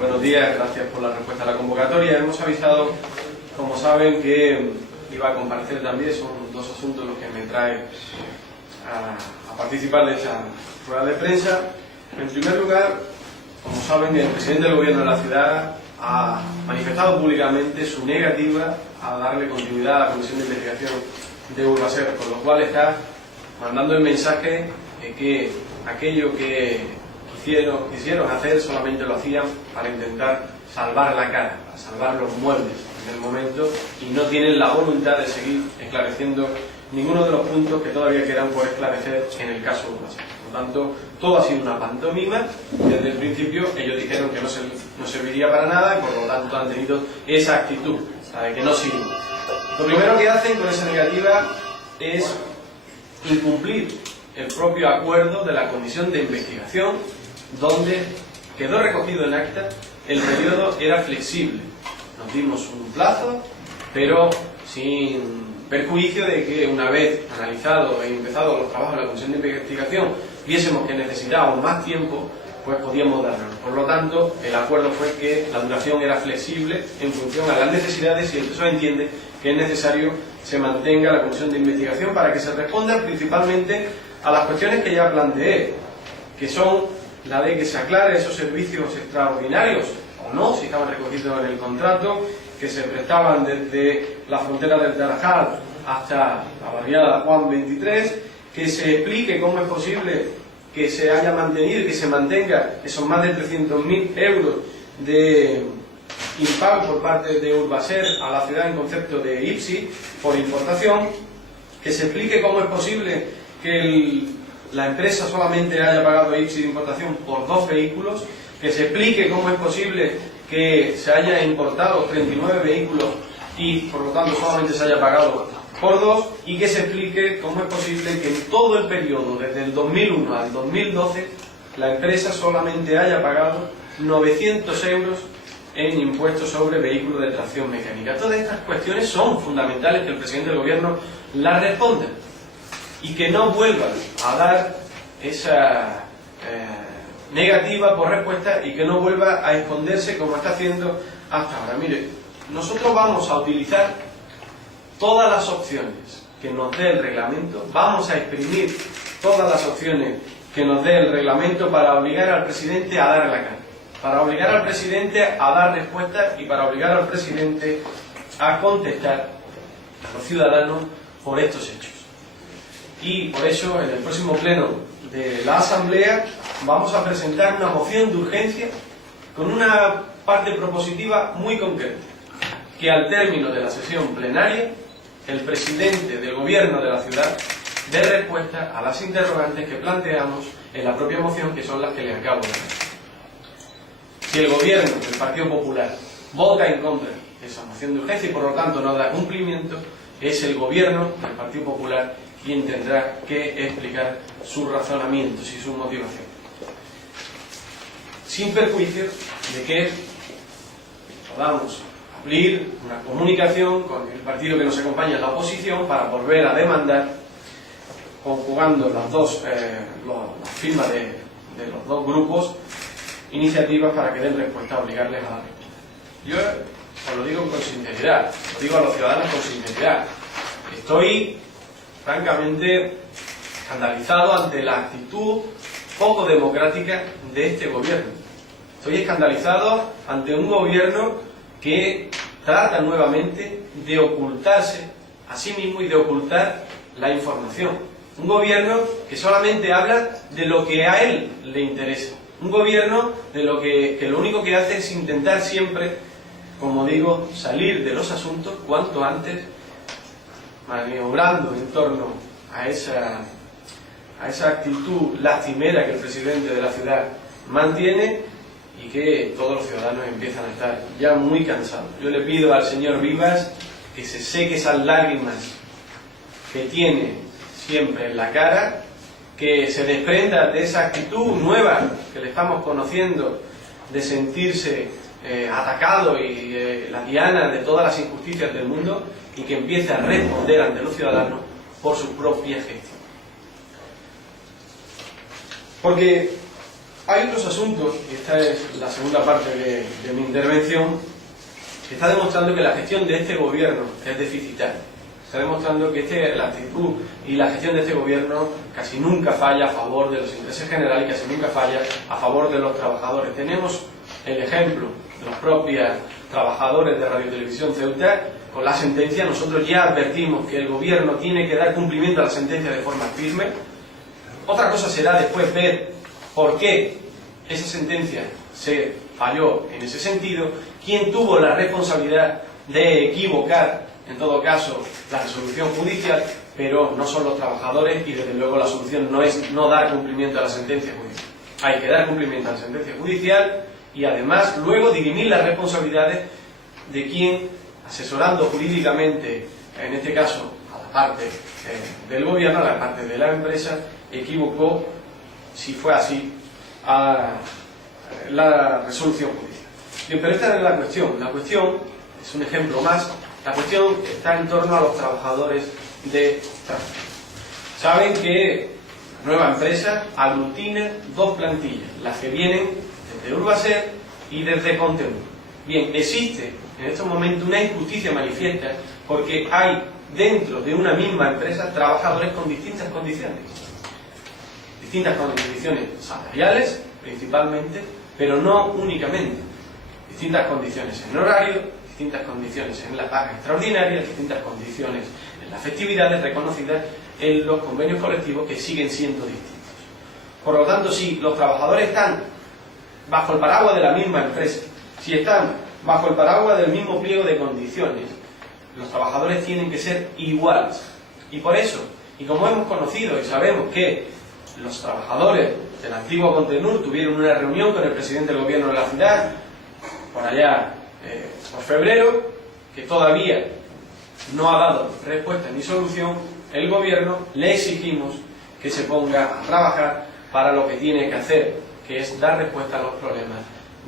Buenos días, gracias por la respuesta a la convocatoria. Hemos avisado, como saben, que iba a comparecer también. Son dos asuntos los que me traen a participar de esta rueda de prensa. En primer lugar, como saben, el presidente del gobierno de la ciudad ha manifestado públicamente su negativa a darle continuidad a la comisión de investigación de Urbaser, con lo cual está mandando el mensaje de que aquello que quisieron hacer solamente lo hacían para intentar salvar la cara, para salvar los muebles en el momento, y no tienen la voluntad de seguir esclareciendo ninguno de los puntos que todavía quedan por esclarecer en el caso Urbaser. Por lo tanto, todo ha sido una pantomima. Desde el principio ellos dijeron que no serviría para nada y por lo tanto han tenido esa actitud, la de que no sirve. Lo primero que hacen con esa negativa es incumplir el propio acuerdo de la comisión de investigación, donde quedó recogido en acta el periodo era flexible. Nos dimos un plazo, pero sin perjuicio de que una vez analizado e empezado los trabajos de la comisión de investigación viésemos que necesitábamos más tiempo, pues podíamos darnos. Por lo tanto, el acuerdo fue que la duración era flexible en función a las necesidades, y eso entiende que es necesario se mantenga la comisión de investigación para que se responda principalmente a las cuestiones que ya planteé, que son la de que se aclare esos servicios extraordinarios o no, si estaban recogidos en el contrato, que se prestaban desde la frontera del Tarajal hasta la barriada Juan 23, que se explique cómo es posible que se haya mantenido y que se mantenga esos más de 300.000 euros de impago por parte de Urbaser a la ciudad en concepto de IPSI por importación, que se explique cómo es posible que la empresa solamente haya pagado IPSI de importación por 2 vehículos, que se explique cómo es posible que se haya importado 39 vehículos y por lo tanto solamente se haya pagado por 2, y que se explique cómo es posible que en todo el periodo, desde el 2001 al 2012, la empresa solamente haya pagado 900 euros en impuestos sobre vehículos de tracción mecánica. Todas estas cuestiones son fundamentales que el presidente del gobierno las responda y que no vuelvan a dar esa negativa por respuesta, y que no vuelva a esconderse como está haciendo hasta ahora. Mire, nosotros vamos a utilizar todas las opciones que nos dé el reglamento, vamos a exprimir todas las opciones que nos dé el reglamento para obligar al presidente a dar la cara, para obligar al presidente a dar respuesta y para obligar al presidente a contestar a los ciudadanos por estos hechos. Y por eso, en el próximo pleno de la Asamblea, vamos a presentar una moción de urgencia con una parte propositiva muy concreta: que al término de la sesión plenaria, el presidente del gobierno de la ciudad dé respuesta a las interrogantes que planteamos en la propia moción, que son las que le acabo de dar. Si el gobierno del Partido Popular vota en contra de esa moción de urgencia y por lo tanto no da cumplimiento, es el gobierno del Partido Popular quien tendrá que explicar sus razonamientos y su motivación, sin perjuicio de que podamos abrir una comunicación con el partido que nos acompaña en la oposición para volver a demandar, conjugando las firmas de los dos grupos, iniciativas para que den respuesta, obligarles a dar respuesta. Yo os lo digo con sinceridad, lo digo a los ciudadanos con sinceridad. Estoy francamente escandalizado ante la actitud poco democrática de este gobierno. Estoy escandalizado ante un gobierno que trata nuevamente de ocultarse a sí mismo y de ocultar la información. Un gobierno que solamente habla de lo que a él le interesa. Un gobierno lo único que hace es intentar siempre, como digo, salir de los asuntos cuanto antes, maniobrando en torno a esa actitud lastimera que el presidente de la ciudad mantiene, y que todos los ciudadanos empiezan a estar ya muy cansados. Yo le pido al señor Vivas que se seque esas lágrimas que tiene siempre en la cara, que se desprenda de esa actitud nueva que le estamos conociendo, de sentirse atacado y la diana de todas las injusticias del mundo, y que empiece a responder ante los ciudadanos por su propia gestión. Porque Hay otros asuntos, y esta es la segunda parte de mi intervención, que está demostrando que la gestión de este gobierno es deficitaria. Está demostrando que la actitud y la gestión de este gobierno casi nunca falla a favor de los intereses generales y casi nunca falla a favor de los trabajadores. Tenemos el ejemplo de los propios trabajadores de Radio Televisión Ceuta. Con la sentencia nosotros ya advertimos que el gobierno tiene que dar cumplimiento a la sentencia de forma firme. Otra cosa será después ver por qué esa sentencia se falló en ese sentido, quién tuvo la responsabilidad de equivocar, en todo caso, la resolución judicial, pero no son los trabajadores y desde luego la solución no es no dar cumplimiento a la sentencia judicial. Hay que dar cumplimiento a la sentencia judicial y además luego dirimir las responsabilidades de quien, asesorando jurídicamente, en este caso a la parte del gobierno, a la parte de la empresa, equivocó, si fue así, a la resolución judicial. Bien, pero esta es la cuestión. La cuestión es un ejemplo más. La cuestión está en torno a los trabajadores de tráfico. Saben que la nueva empresa aglutina dos plantillas, las que vienen desde Urbaser y desde Contenur. Bien, existe en estos momentos una injusticia manifiesta porque hay dentro de una misma empresa trabajadores con distintas condiciones salariales principalmente, pero no únicamente, distintas condiciones en horario, distintas condiciones en la paga extraordinaria, distintas condiciones en las festividades reconocidas en los convenios colectivos que siguen siendo distintos. Por lo tanto, si los trabajadores están bajo el paraguas de la misma empresa, si están bajo el paraguas del mismo pliego de condiciones, los trabajadores tienen que ser iguales. Y por eso, y como hemos conocido y sabemos que los trabajadores del antiguo Contenur tuvieron una reunión con el presidente del gobierno de la ciudad, por allá por febrero, que todavía no ha dado respuesta ni solución, el gobierno le exigimos que se ponga a trabajar para lo que tiene que hacer, que es dar respuesta a los problemas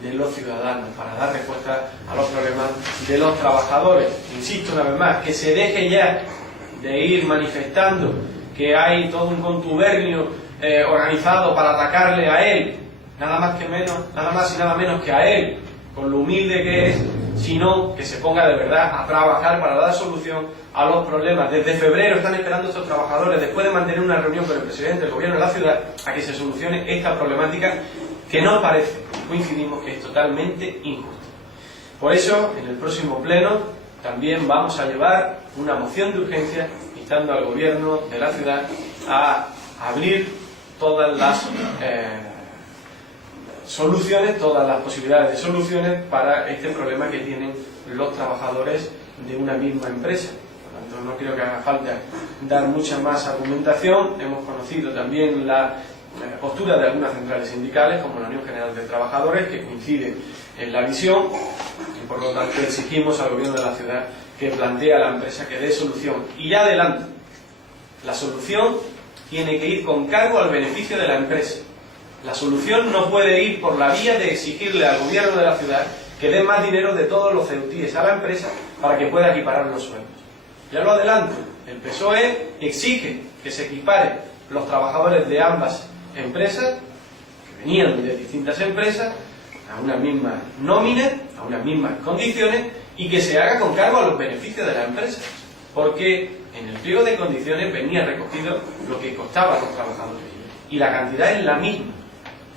de los ciudadanos, para dar respuesta a los problemas de los trabajadores. Insisto una vez más, que se deje ya de ir manifestando que hay todo un contubernio organizado para atacarle a él, nada más y nada menos que a él, con lo humilde que es, sino que se ponga de verdad a trabajar para dar solución a los problemas. Desde febrero están esperando estos trabajadores, después de mantener una reunión con el presidente del gobierno de la ciudad, a que se solucione esta problemática que nos parece, coincidimos, que es totalmente injusta. Por eso, en el próximo pleno también vamos a llevar una moción de urgencia instando al gobierno de la ciudad a abrir todas las soluciones, todas las posibilidades de soluciones para este problema que tienen los trabajadores de una misma empresa. Por lo tanto, no creo que haga falta dar mucha más argumentación. Hemos conocido también la postura de algunas centrales sindicales, como la Unión General de Trabajadores, que coinciden en la visión, y por lo tanto exigimos al gobierno de la ciudad que plantee a la empresa que dé solución. Y ya adelante, la solución tiene que ir con cargo al beneficio de la empresa. La solución no puede ir por la vía de exigirle al gobierno de la ciudad que dé más dinero de todos los ceutíes a la empresa para que pueda equiparar los sueldos. Ya lo adelanto, el PSOE exige que se equiparen los trabajadores de ambas empresas, que venían de distintas empresas, a una misma nómina, a unas mismas condiciones, y que se haga con cargo a los beneficios de la empresa, porque en el pliego de condiciones venía recogido lo que costaba a los trabajadores, y la cantidad es la misma,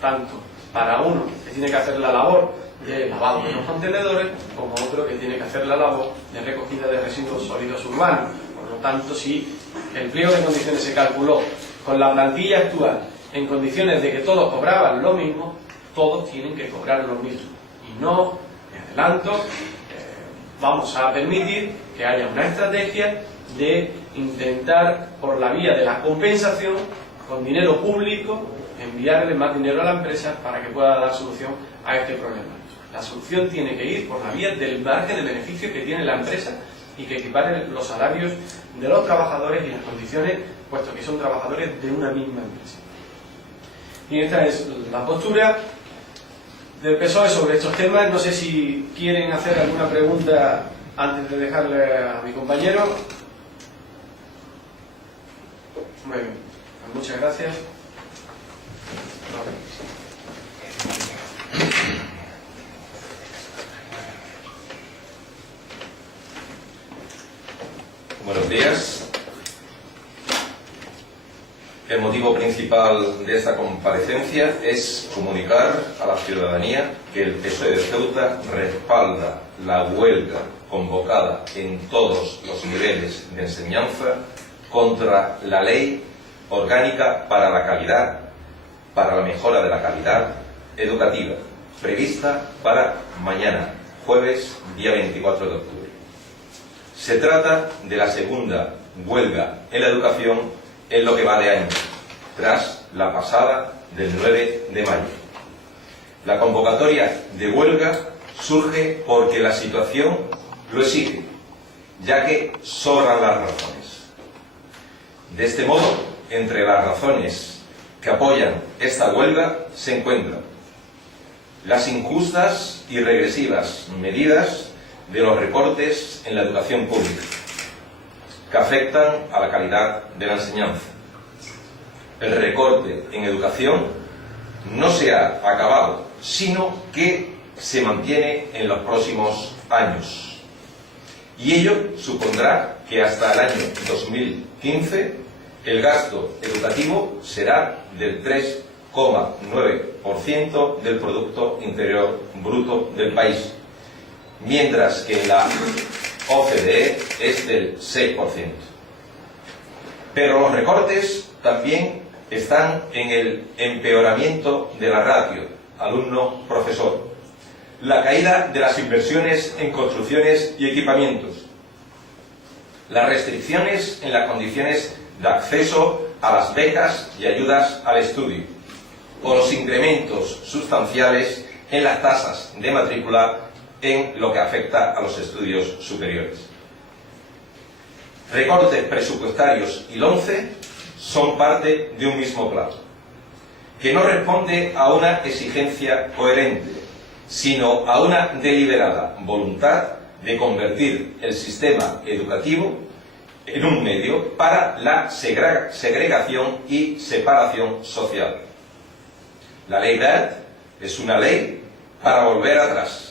tanto para uno que tiene que hacer la labor de lavado de los contenedores, como otro que tiene que hacer la labor de recogida de residuos sólidos urbanos. Por lo tanto, si el pliego de condiciones se calculó con la plantilla actual en condiciones de que todos cobraban lo mismo, todos tienen que cobrar lo mismo. Y no, me adelanto, vamos a permitir que haya una estrategia de intentar, por la vía de la compensación, con dinero público, enviarle más dinero a la empresa para que pueda dar solución a este problema. La solución tiene que ir por la vía del margen de beneficio que tiene la empresa y que equipare los salarios de los trabajadores y las condiciones, puesto que son trabajadores de una misma empresa. Y esta es la postura del PSOE sobre estos temas. No sé si quieren hacer alguna pregunta antes de dejarle a mi compañero. Muy bien, muchas gracias. Buenos días. El motivo principal de esta comparecencia es comunicar a la ciudadanía que el PSOE de Ceuta respalda la huelga convocada en todos los niveles de enseñanza contra la Ley Orgánica para la Calidad, para la mejora de la calidad educativa, prevista para mañana, jueves, día 24 de octubre. Se trata de la segunda huelga en la educación en lo que va de año, tras la pasada del 9 de mayo. La convocatoria de huelga surge porque la situación lo exige, ya que sobran las razones. De este modo, entre las razones que apoyan esta huelga se encuentran las injustas y regresivas medidas de los recortes en la educación pública, que afectan a la calidad de la enseñanza. El recorte en educación no se ha acabado, sino que se mantiene en los próximos años. Y ello supondrá que hasta el año 2015 el gasto educativo será del 3,9% del Producto Interior Bruto del país, mientras que en la OCDE es del 6%. Pero los recortes también están en el empeoramiento de la ratio alumno-profesor, la caída de las inversiones en construcciones y equipamientos, las restricciones en las condiciones de acceso a las becas y ayudas al estudio, o los incrementos sustanciales en las tasas de matrícula en lo que afecta a los estudios superiores. Recortes presupuestarios y LOMCE son parte de un mismo plato, que no responde a una exigencia coherente, sino a una deliberada voluntad de convertir el sistema educativo en un medio para la segregación y separación social. La ley Wert es una ley para volver atrás,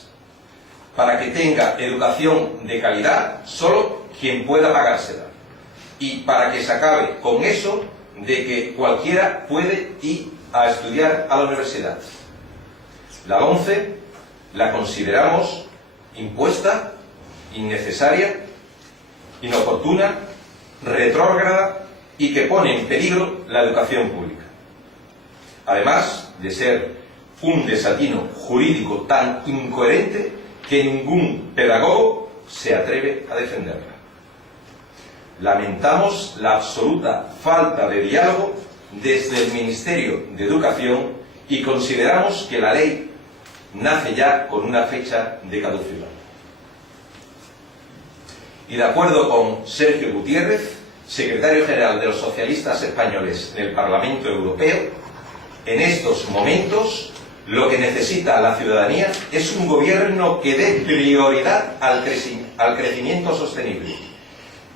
para que tenga educación de calidad solo quien pueda pagársela, y para que se acabe con eso de que cualquiera puede ir a estudiar a la universidad. La LOMCE la consideramos impuesta, innecesaria, inoportuna, retrógrada y que pone en peligro la educación pública. Además de ser un desatino jurídico tan incoherente que ningún pedagogo se atreve a defenderla. Lamentamos la absoluta falta de diálogo desde el Ministerio de Educación y consideramos que la ley nace ya con una fecha de caducidad. Y de acuerdo con Sergio Gutiérrez, secretario general de los socialistas españoles en el Parlamento Europeo, en estos momentos lo que necesita la ciudadanía es un gobierno que dé prioridad al crecimiento sostenible,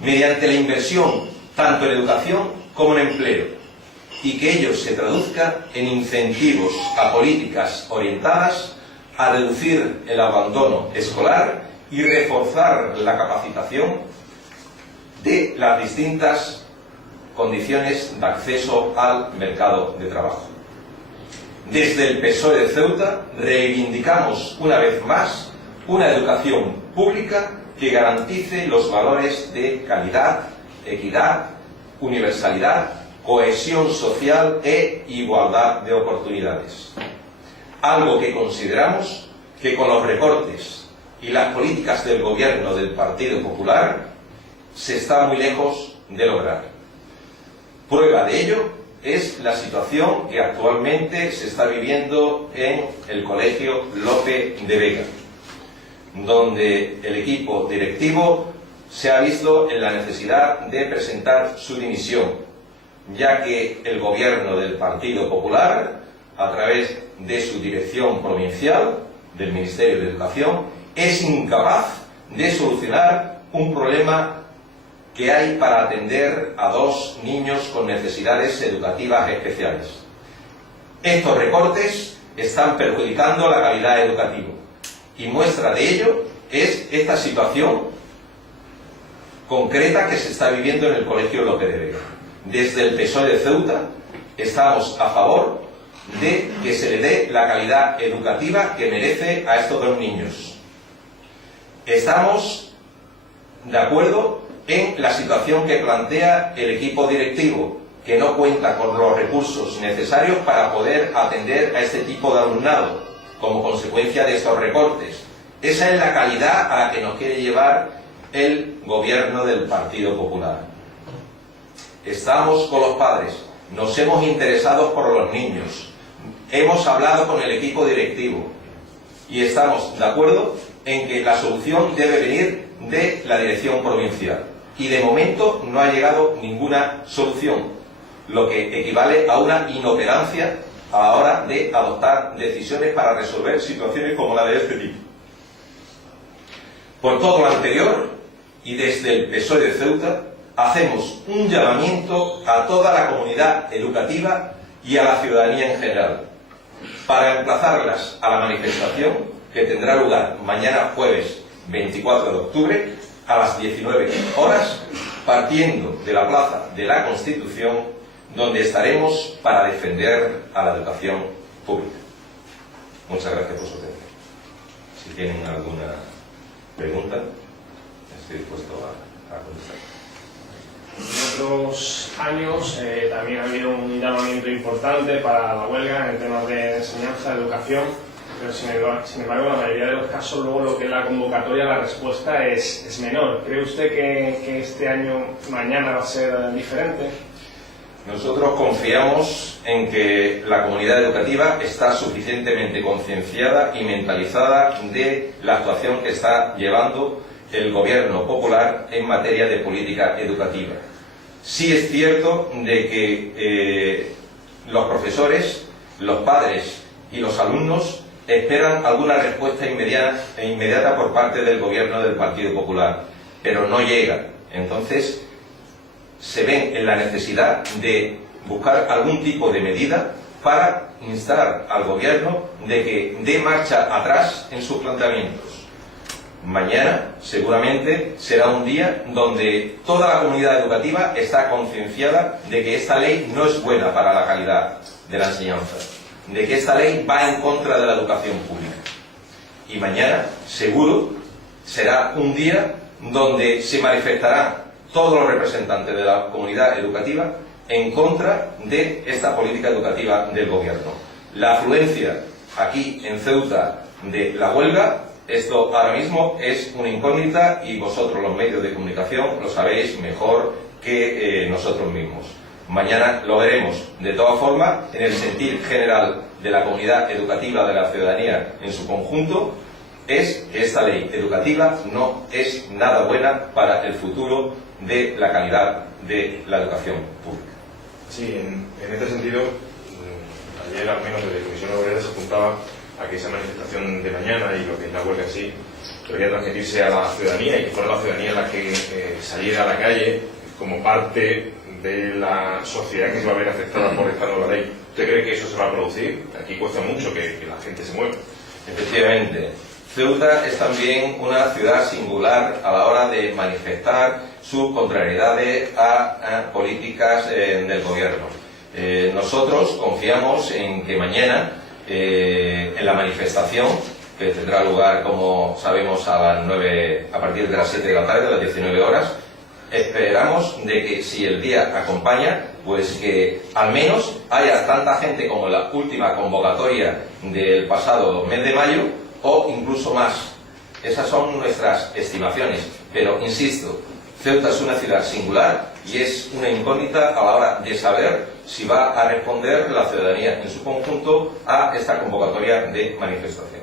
mediante la inversión tanto en educación como en empleo, y que ello se traduzca en incentivos a políticas orientadas a reducir el abandono escolar y reforzar la capacitación de las distintas condiciones de acceso al mercado de trabajo. Desde el PSOE de Ceuta reivindicamos una vez más una educación pública que garantice los valores de calidad, equidad, universalidad, cohesión social e igualdad de oportunidades. Algo que consideramos que con los recortes y las políticas del gobierno del Partido Popular se está muy lejos de lograr. Prueba de ello es la situación que actualmente se está viviendo en el Colegio Lope de Vega, donde el equipo directivo se ha visto en la necesidad de presentar su dimisión, ya que el gobierno del Partido Popular, a través de su dirección provincial del Ministerio de Educación, es incapaz de solucionar un problema que hay para atender a 2 niños con necesidades educativas especiales. Estos recortes están perjudicando la calidad educativa, y muestra de ello es esta situación concreta que se está viviendo en el Colegio Lope de Vega. Desde el PSOE de Ceuta estamos a favor de que se le dé la calidad educativa que merece a estos dos niños. Estamos de acuerdo en la situación que plantea el equipo directivo, que no cuenta con los recursos necesarios para poder atender a este tipo de alumnado, como consecuencia de estos recortes. Esa es la calidad a la que nos quiere llevar el gobierno del Partido Popular. Estamos con los padres, nos hemos interesado por los niños, hemos hablado con el equipo directivo y estamos de acuerdo en que la solución debe venir de la dirección provincial. Y de momento no ha llegado ninguna solución, lo que equivale a una inoperancia a la hora de adoptar decisiones para resolver situaciones como la de este tipo. Por todo lo anterior, y desde el PSOE de Ceuta, hacemos un llamamiento a toda la comunidad educativa y a la ciudadanía en general, para emplazarlas a la manifestación que tendrá lugar mañana jueves 24 de octubre a las 19 horas, partiendo de la Plaza de la Constitución, donde estaremos para defender a la educación pública. Muchas gracias por su atención. Si tienen alguna pregunta, estoy dispuesto a contestar. En otros años también ha habido un llamamiento importante para la huelga en temas de enseñanza, de educación, pero sin embargo en la mayoría de los casos luego lo que es la convocatoria, la respuesta es menor. ¿Cree usted que este año, mañana, va a ser diferente? Nosotros confiamos en que la comunidad educativa está suficientemente concienciada y mentalizada de la actuación que está llevando el gobierno popular en materia de política educativa. Sí es cierto de que los profesores, los padres y los alumnos esperan alguna respuesta inmediata por parte del gobierno del Partido Popular, pero no llega. Entonces se ven en la necesidad de buscar algún tipo de medida para instar al gobierno de que dé marcha atrás en sus planteamientos. Mañana seguramente será un día donde toda la comunidad educativa está concienciada de que esta ley no es buena para la calidad de la enseñanza, de que esta ley va en contra de la educación pública. Y mañana seguro será un día donde se manifestarán todos los representantes de la comunidad educativa en contra de esta política educativa del gobierno. La afluencia aquí en Ceuta de la huelga, esto ahora mismo es una incógnita y vosotros los medios de comunicación lo sabéis mejor que nosotros mismos. Mañana lo veremos. De todas formas, en el sentir general de la comunidad educativa, de la ciudadanía en su conjunto, es que esta ley educativa no es nada buena para el futuro de la calidad de la educación pública. Sí, en este sentido, ayer al menos desde Comisión Obrera se apuntaba a que esa manifestación de mañana y lo que es la huelga en sí debería transmitirse a la ciudadanía y que fuera la ciudadanía la que saliera a la calle como parte de la sociedad que se va a ver afectada por esta nueva ley. ¿Usted cree que eso se va a producir? Aquí cuesta mucho que la gente se mueva. Efectivamente, Ceuta es también una ciudad singular a la hora de manifestar sus contrariedades a políticas del gobierno. Nosotros confiamos en que mañana, en la manifestación, que tendrá lugar, como sabemos, a partir de las 7 de la tarde, a las 19 horas, esperamos de que si el día acompaña, pues que al menos haya tanta gente como en la última convocatoria del pasado mes de mayo, o incluso más. Esas son nuestras estimaciones, pero insisto, Ceuta es una ciudad singular y es una incógnita a la hora de saber si va a responder la ciudadanía en su conjunto a esta convocatoria de manifestación.